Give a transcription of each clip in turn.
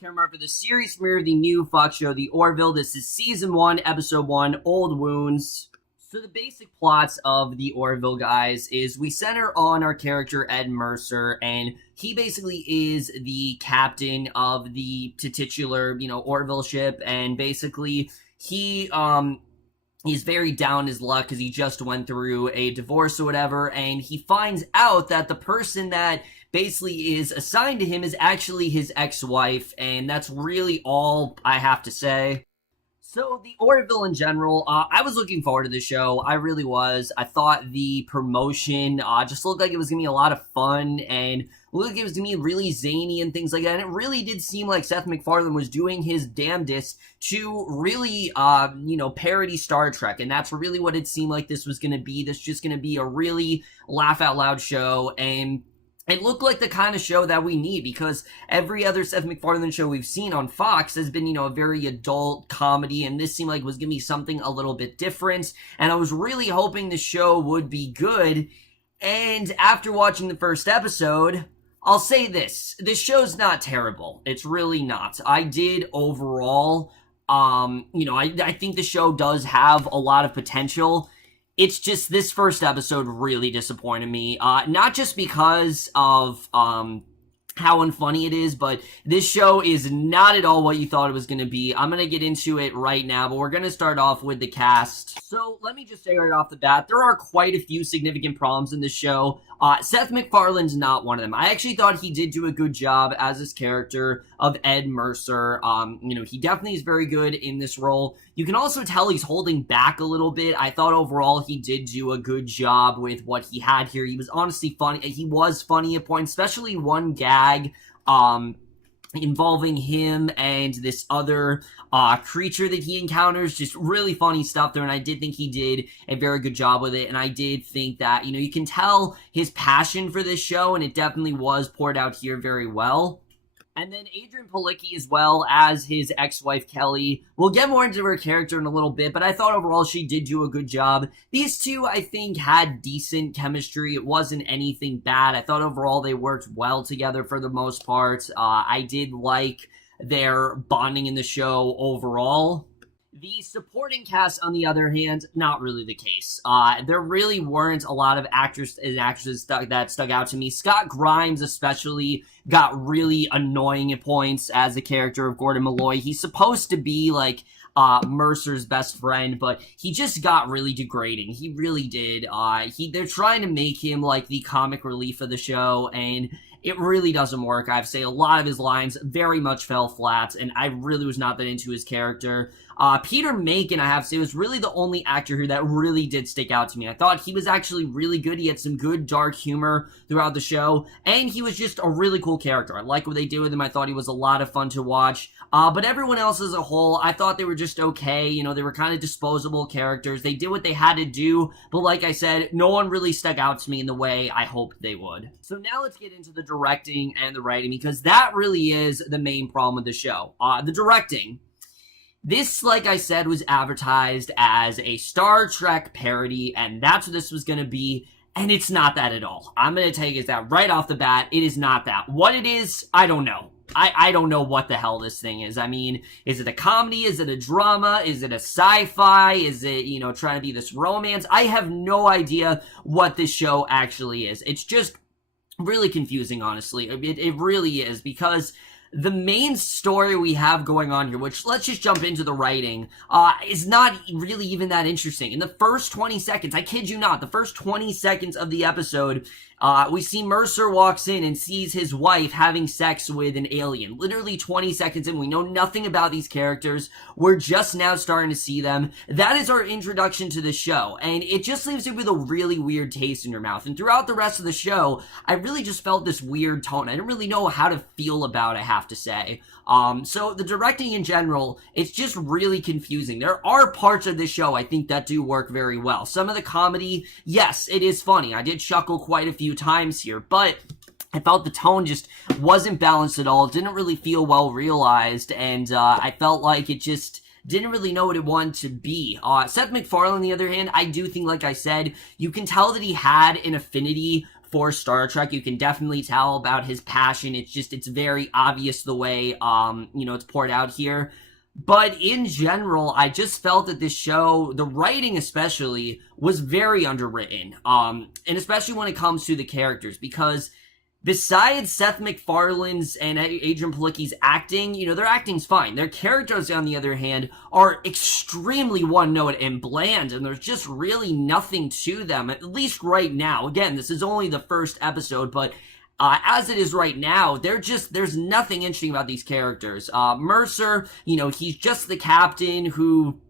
camera for the series premiere of the new Fox show, The Orville. This is Season 1, Episode 1, Old Wounds. So the basic plots of The Orville, guys, is we center on our character, Ed Mercer, and he basically is the captain of the titular, Orville ship, and basically he's very down his luck because he just went through a divorce or whatever, and he finds out that the person that basically is assigned to him is actually his ex-wife, and that's really all I have to say. So, the Orville in general, I was looking forward to the show. I really was. I thought the promotion just looked like it was going to be a lot of fun, and looked like it was going to be really zany and things like that. And it really did seem like Seth MacFarlane was doing his damnedest to really, parody Star Trek. And that's really what it seemed like this was going to be. This was just going to be a really laugh-out-loud show, and it looked like the kind of show that we need, because every other Seth MacFarlane show we've seen on Fox has been, a very adult comedy, and this seemed like it was going to be something a little bit different, and I was really hoping the show would be good. And after watching the first episode, I'll say this show's not terrible. It's really not. I did overall, I think the show does have a lot of potential. It's just this first episode really disappointed me, not just because of how unfunny it is, but this show is not at all what you thought it was going to be. I'm going to get into it right now, but we're going to start off with the cast. So let me just say right off the bat, there are quite a few significant problems in this show. Seth MacFarlane's not one of them. I actually thought he did do a good job as his character of Ed Mercer. He definitely is very good in this role. You can also tell he's holding back a little bit. I thought overall he did do a good job with what he had here. He was honestly funny. He was funny at points, especially one gag, involving him and this other creature that he encounters. Just really funny stuff there, and I did think he did a very good job with it, and I did think that, you can tell his passion for this show, and it definitely was poured out here very well. And then Adrianne Palicki as well as his ex-wife Kelly. We'll get more into her character in a little bit, but I thought overall she did do a good job. These two, I think, had decent chemistry. It wasn't anything bad. I thought overall they worked well together for the most part. I did like their bonding in the show overall. The supporting cast, on the other hand, not really the case. There really weren't a lot of actors and actresses that stuck out to me. Scott Grimes especially got really annoying at points as the character of Gordon Malloy. He's supposed to be like Mercer's best friend, but he just got really degrading. He really did. They're trying to make him like the comic relief of the show, and it really doesn't work. I have to say, a lot of his lines very much fell flat, and I really was not that into his character. Peter Macon, I have to say, was really the only actor here that really did stick out to me. I thought he was actually really good. He had some good dark humor throughout the show, and he was just a really cool character. I like what they did with him. I thought he was a lot of fun to watch. But everyone else as a whole, I thought they were just okay. They were kind of disposable characters. They did what they had to do, but like I said, no one really stuck out to me in the way I hoped they would. So now let's get into the directing and the writing, because that really is the main problem with the show. The directing. This, like I said, was advertised as a Star Trek parody, and that's what this was going to be, and it's not that at all. I'm going to tell you that right off the bat, it is not that. What it is, I don't know. I don't know what the hell this thing is. I mean, is it a comedy? Is it a drama? Is it a sci-fi? Is it, trying to be this romance? I have no idea what this show actually is. It's just really confusing, honestly. It really is, because the main story we have going on here, which let's just jump into the writing, is not really even that interesting. In the first 20 seconds, I kid you not, the first 20 seconds of the episode, we see Mercer walks in and sees his wife having sex with an alien. Literally 20 seconds in, we know nothing about these characters. We're just now starting to see them. That is our introduction to the show, and it just leaves you with a really weird taste in your mouth. And throughout the rest of the show, I really just felt this weird tone. I didn't really know how to feel about it, I have to say. So the directing in general, it's just really confusing. There are parts of this show I think that do work very well. Some of the comedy, yes, it is funny. I did chuckle quite a few times here, but I felt the tone just wasn't balanced at all. It didn't really feel well realized, and I felt like it just didn't really know what it wanted to be. Seth MacFarlane, on the other hand, I do think, like I said, you can tell that he had an affinity for Star Trek. You can definitely tell about his passion. It's very obvious the way, it's poured out here. But in general, I just felt that this show, the writing especially, was very underwritten. And especially when it comes to the characters, because besides Seth MacFarlane's and Adrianne Palicki's acting, their acting's fine. Their characters, on the other hand, are extremely one-note and bland, and there's just really nothing to them, at least right now. Again, this is only the first episode, but as it is right now, there's nothing interesting about these characters. Mercer, he's just the captain who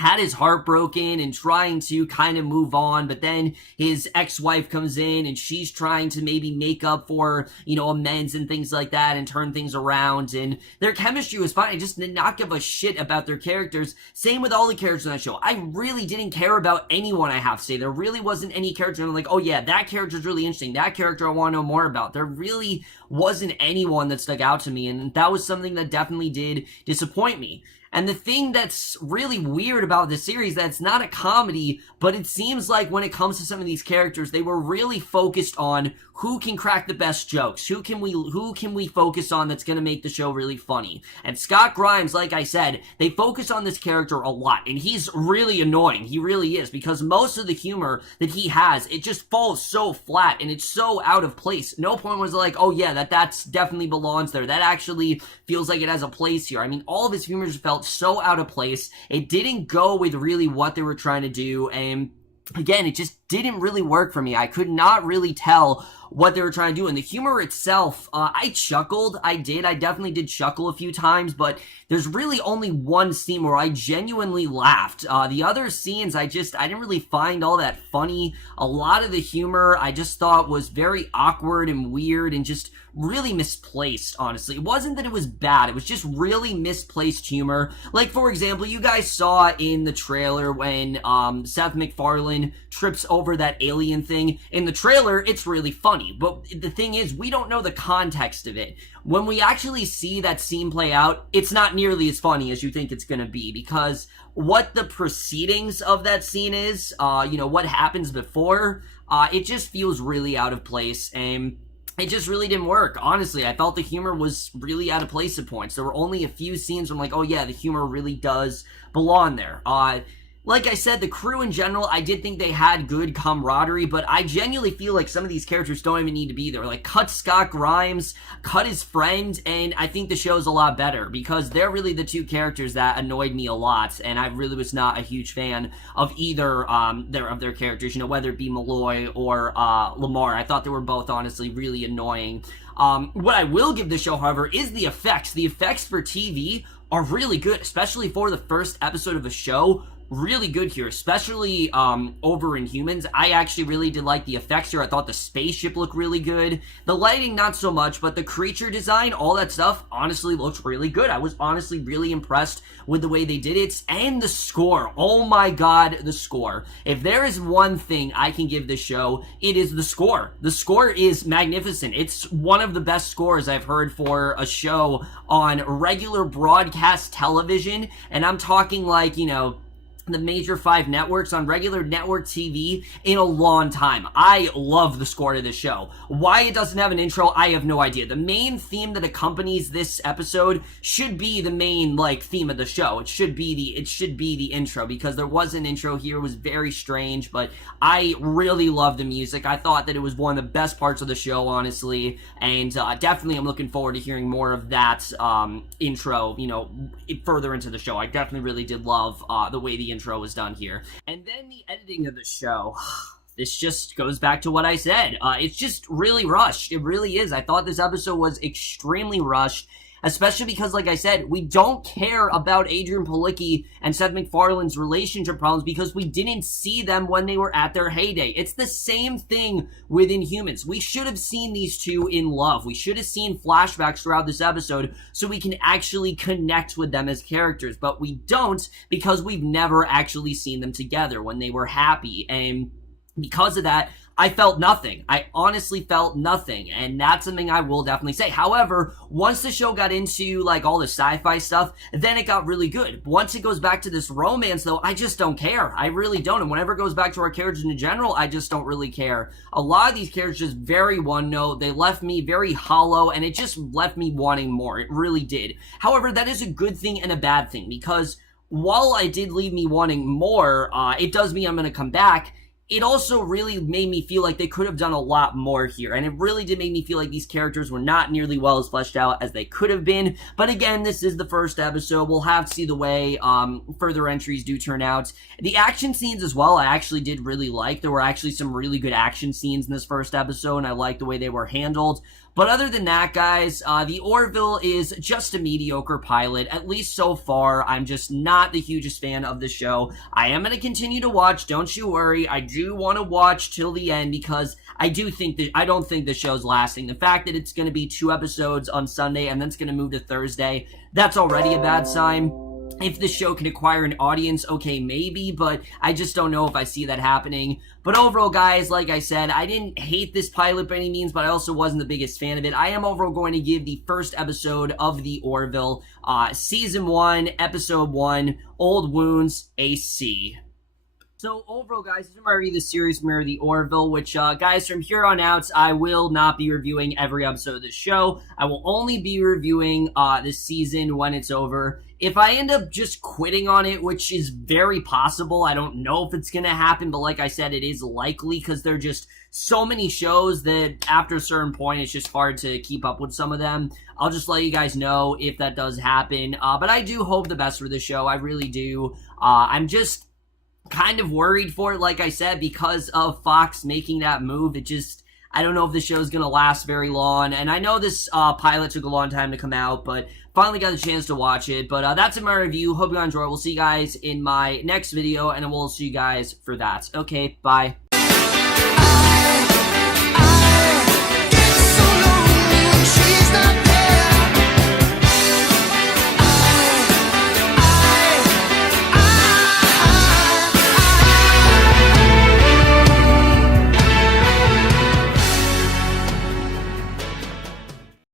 had his heart broken and trying to kind of move on, but then his ex-wife comes in and she's trying to maybe make up for, amends and things like that and turn things around, and their chemistry was fine. I just did not give a shit about their characters. Same with all the characters on the show. I really didn't care about anyone, I have to say. There really wasn't any character I'm like, oh yeah, that character's really interesting. That character I want to know more about. There really wasn't anyone that stuck out to me, and that was something that definitely did disappoint me. And the thing that's really weird about this series, that's not a comedy, but it seems like when it comes to some of these characters, they were really focused on who can crack the best jokes, who can we focus on that's going to make the show really funny. And Scott Grimes, like I said, they focus on this character a lot, and he's really annoying. He really is, because most of the humor that he has, it just falls so flat, and it's so out of place. No point was like, oh yeah, that's definitely belongs there. That actually feels like it has a place here. I mean, all of his humor just felt so out of place. It didn't go with really what they were trying to do, and again, it just didn't really work for me. I could not really tell what they were trying to do. And the humor itself, I chuckled. I definitely did chuckle a few times, but there's really only one scene where I genuinely laughed. The other scenes, I didn't really find all that funny. A lot of the humor I just thought was very awkward and weird and just really misplaced, honestly. It wasn't that it was bad, it was just really misplaced humor. Like, for example, you guys saw in the trailer when Seth MacFarlane trips over that alien thing. In the trailer, it's really funny, but the thing is, we don't know the context of it. When we actually see that scene play out, it's not nearly as funny as you think it's gonna be, because what the proceedings of that scene is, what happens before, it just feels really out of place, and it just really didn't work. Honestly, I felt the humor was really out of place at points. There were only a few scenes where I'm like, oh yeah, the humor really does belong there. Like I said, the crew in general, I did think they had good camaraderie, but I genuinely feel like some of these characters don't even need to be there. Like, cut Scott Grimes, cut his friend, and I think the show's a lot better, because they're really the two characters that annoyed me a lot, and I really was not a huge fan of either of their characters, whether it be Malloy or Lamar. I thought they were both, honestly, really annoying. What I will give the show, however, is the effects. The effects for TV are really good, especially for the first episode of a show. Really good here, especially over in Humans. I actually really did like the effects here. I thought the spaceship looked really good. The lighting, not so much, but the creature design, all that stuff, honestly looked really good. I was honestly really impressed with the way they did it. And the score. Oh my god, the score. If there is one thing I can give this show, it is the score. The score is magnificent. It's one of the best scores I've heard for a show on regular broadcast television, and I'm talking like, the major 5 networks on regular network TV in a long time. I love the score to this show. Why it doesn't have an intro, I have no idea. The main theme that accompanies this episode should be the main theme of the show. It should be the intro, because there was an intro here. It was very strange, but I really love the music. I thought that it was one of the best parts of the show, honestly, and definitely I'm looking forward to hearing more of that intro, further into the show. I definitely really did love the way the intro was done here. And then the editing of the show, this just goes back to what I said. It's just really rushed. It really is. I thought this episode was extremely rushed, especially because, like I said, we don't care about Adrianne Palicki and Seth MacFarlane's relationship problems because we didn't see them when they were at their heyday. It's the same thing with Inhumans. We should have seen these two in love. We should have seen flashbacks throughout this episode so we can actually connect with them as characters, but we don't, because we've never actually seen them together when they were happy, and because of that, I felt nothing. I honestly felt nothing, and that's something I will definitely say. However, once the show got into, like, all the sci-fi stuff, then it got really good. Once it goes back to this romance, though, I just don't care. I really don't, and whenever it goes back to our characters in general, I just don't really care. A lot of these characters just very one-note. They left me very hollow, and it just left me wanting more. It really did. However, that is a good thing and a bad thing, because while it did leave me wanting more, it does mean I'm going to come back. It also really made me feel like they could have done a lot more here, and it really did make me feel like these characters were not nearly well as fleshed out as they could have been. But again, this is the first episode. We'll have to see the way further entries do turn out. The action scenes as well, I actually did really like. There were actually some really good action scenes in this first episode, and I liked the way they were handled. But other than that, guys, the Orville is just a mediocre pilot, at least so far. I'm just not the hugest fan of the show. I am going to continue to watch, don't you worry. I do want to watch till the end because I don't think the show's lasting. The fact that it's going to be 2 episodes on Sunday and then it's going to move to Thursday, that's already a bad sign. If the show can acquire an audience, okay, maybe, but I just don't know if I see that happening. But overall, guys, like I said, I didn't hate this pilot by any means, but I also wasn't the biggest fan of it. I am overall going to give the first episode of the Orville, Season 1, Episode 1, Old Wounds, a C. So overall, guys, this is where I read the series premiere of the Orville, which, guys, from here on out, I will not be reviewing every episode of the show. I will only be reviewing this season when it's over. If I end up just quitting on it, which is very possible, I don't know if it's going to happen, but like I said, it is likely because there are just so many shows that after a certain point, it's just hard to keep up with some of them. I'll just let you guys know if that does happen, but I do hope the best for the show. I really do. I'm just kind of worried for it, like I said, because of Fox making that move. I don't know if the show's going to last very long, and I know this pilot took a long time to come out, but finally got a chance to watch it. But that's in my review. Hope you enjoy it. We'll see you guys in my next video, and we'll see you guys for that. Okay, bye.